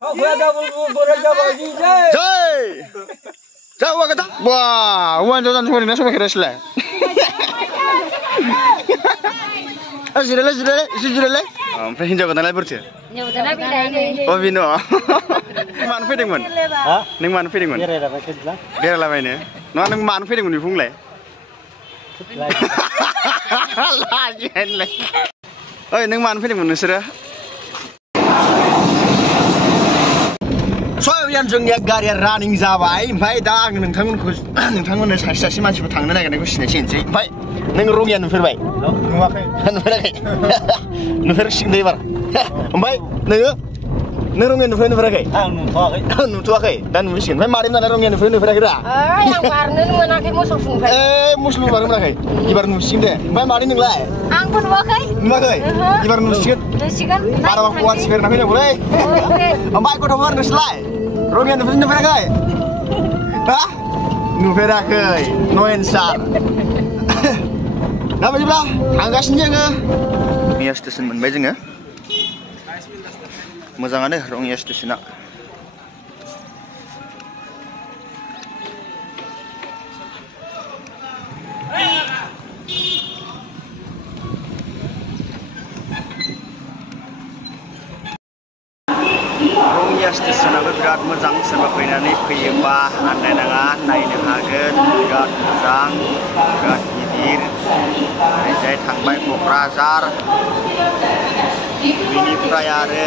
Jauh kata. Wah, uang jalan semua ini sampai keras lah. Sudah. Ompray hinjau kata lah berarti. Oh bino. Mana feeding mun? Neng mana feeding mun? Biar lah ini. Neng mana feeding mun di fung lah. Lajen lah. Oh neng mana feeding mun sudah? Soalnya जोंनिया गारिया रानिं जाबाय ओमफ्राय दा आं नोंथांमोननो सासे मानसिबो थांनो नागिरनायखौ सिनायथिनोसै ओमफ्राय नों रङिया नुफेरबाय नुफेराखै नुफेरसिगोन एबार ओमफ्राय नों रङिया नुफेराखै आं नुथ'वाखै दा नुसिगोन ओमफ्राय मारै नालाय रङिया नुफेराखैरा आं बारनो मोनाखै मोसौफुंनिफ्राय मोसौ बारनो मोनाखै एबार नुसिगोन दे ओमफ्य मारै नोंलाय आंबो नुवाखै एबार नुसिगोन बारा कुवाटि फेरना फैनांगौलै ओमफ्य गथ'फोर नोंसोरलाय रङिया नुफेराखै हा नुफेराखै नो एन्सार दा बिदिब्ला थांगासिनो जोङो रङिया स्टेसन मोनबाय जोङो मोजाङानो रङिया स्टेसना रङिया स्टेसनाबो बिराद मोजां सोरबा फैयोबा आन्दायनाङा नायनो हागोन बिराद मोजां बिराद गिदिर ओरैजाय थांबाय क'क्राझार बेनिफ्राय आरो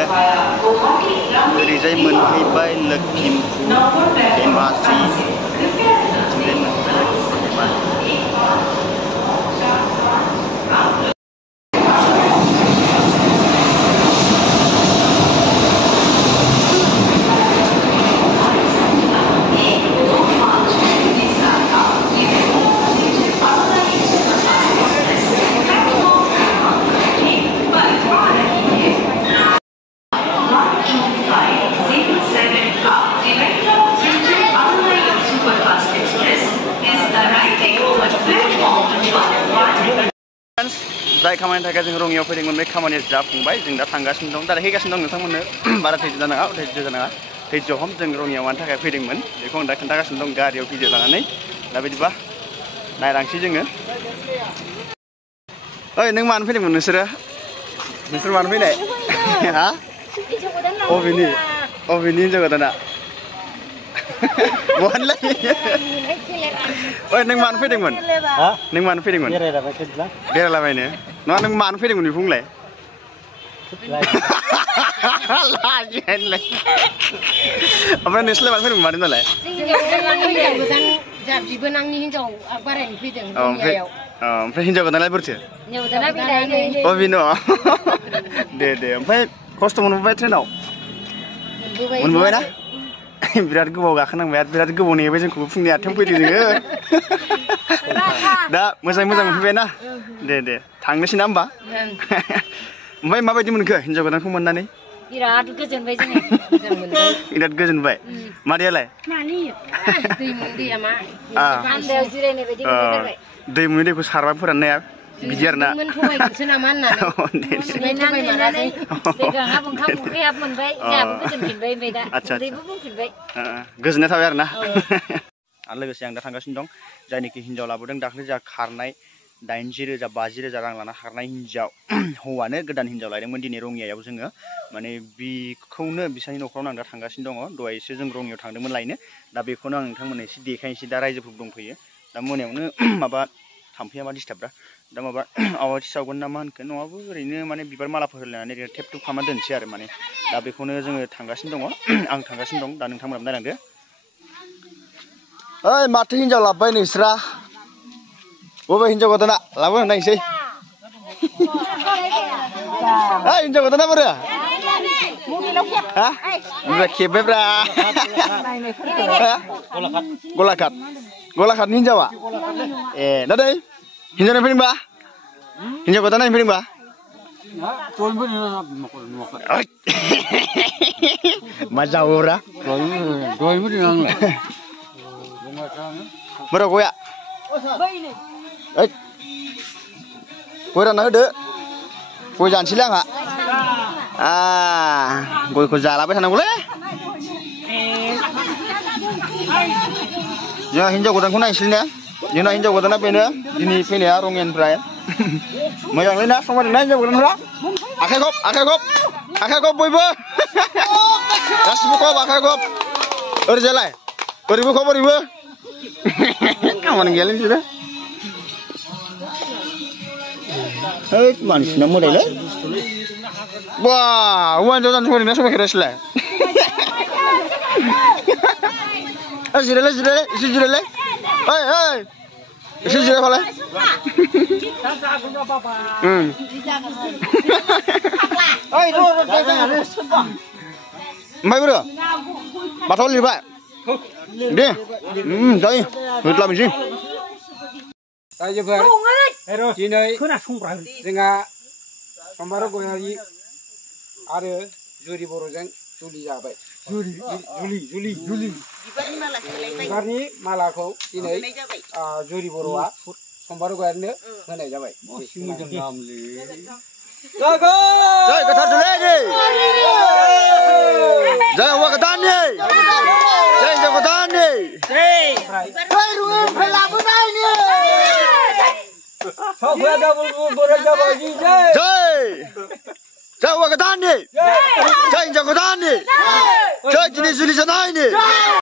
ओरैजाय मोनफैबाय लखिमपुर धेमाजि जाय खामानिनि थाखाय जों रङियाव फैदोंमोन बे खामानिया जाफुंबाय जों दा थांगासिनो दं दा देखायगासिनो दं नोंथांमोननो बारा धैर्य जानाङा धैर्य हम जों रङियाव मानि थाखाय फैदोंमोन बेखौ आं दा खोन्थागासिनो दं गारियाव भिडिअ लानानै दा बिदिबा नायलांसै जोङो ओइ नों मानो फैदोंमोन नोंसोर मानो फैनाय हा अबेनि हिनजाव गोदाना बहानिलाय ओइ नों मानो फैदोंमोन बेरायलाबायनो नङा नों मानो फैदोंमोन बेखौलाय लाजेनलाय ओमफ्राय नोंसोरलाय मानो फैदोंमोन मादै नालाय बिबोनांनि हिनजाव बारायनो फैदों रङियायाव ओमफ्राय हिनजाव गोदानालाय बोरथो अ बेनो दे ओमफ्राय खस्थ' मोनबोबाय ट्रेनाव मोनबोबाय ना बिराद गोबाव गाखोनांबाय आरो बिराद गोबाव नेबाय जोंखौबो फुंनि 8टायाव फैदों जोङो दा मोजां मोनफैबाय ना दे थांनोसै ना होमबा ओमफ्राय माबायदि मोनखो हिनजाव गोदानखौ मोननानै बिराद गोजोनबाय जोङो बिराद गोजोनबाय मादैयालाय दै मोनो दैखौ सारबा फोराननाया बिदि आरोना गोजोननाय थाबाय आरोना आरो लोगोसे आं दा थांगासिनो दं जायनोखि हिनजाव लाबोदों दाख्लै जा खारनाय 80,000 50,000 रां लाना खारनाय हिनजाव हौवानो गोदान हिनजाव लायदोंमोन दिनै रङियायाव जोङो माने बिखौनो बिसानि न'खरावनो आं दा थांगासिनो दङ दहायसो जों रङियायाव थांदोंमोन लायनो दा बेखौनो आं नोंथांमोननो एसे देखायनोसै दा रायजोफोर दंफैयो दा मोनायावनो माबा थाम्फैया मा डिस्टार्बरा दा माबा आवाथि सावगोन ना मा होनखो नङाबो ओरैनो माने बिबार मालाफोर होलायनानै ओरैनो टेप खालामना दोनसै आरो माने दा बेखौनो जोङो थांगासिनो दङ आं थांगासिनो दं दा नोंथांमोनाबो नायलांदो ओइ माथो हिनजाव लाबोबाय नोंस्रा बबे हिनजाव गोदाना लाबोना नायनोसै ओइ हिनजाव गोदाना बोरो हा बिब्रा खेबबायब्रा गलाघाटनि हिनजावा ए दादै हिनजाव नायफैदोंबा हिनजाव गोदान नायफैदोंबा मा जावोब्रा बोरो गया गय रानना होदो गय जानोसैलै आंहा गयखौ जालाबाय थानांगौलै जोंहा हिन्जाव गोदानखौ नायनोसै ने जोंना हिन्जाव गोदाना बेनो दिनै फैनाया रङियानिफ्राय मोजांलै ना समायना हिन्जाव गोदानफ्रा आखाइ खब बयबो गासिबो खब आखाइ खब ओरैजालाय ओरैबो खब ओरैबो खामानि गैयालै बिसोरो ओइ मानसिना मोदायलै बा हौवा हिन्जाव जानो समायना समायखायासैलाय जिरायलाय एसे जिरायलाय ओइ एसे जिरायफालाय ओमफ्राय बोरो बाथौआव लिरबाय दे जायो होद्लाबनोसै रायजोफोर दिनै जोंहा सम्बार गयारि आरो जुरि बर'जों जुलि जाबाय बिबारनि मालाखौ दिनै जुरि बर'आ सम्बार गयारिनो होनाय जाबाय जय गोथार जुलि जय हौवा गोदाननि जय हिन्जाव गोदाननि जय हौवा गोदाननि जय हिन्जाव गोदाननि जय दिनै जुलि जानायनि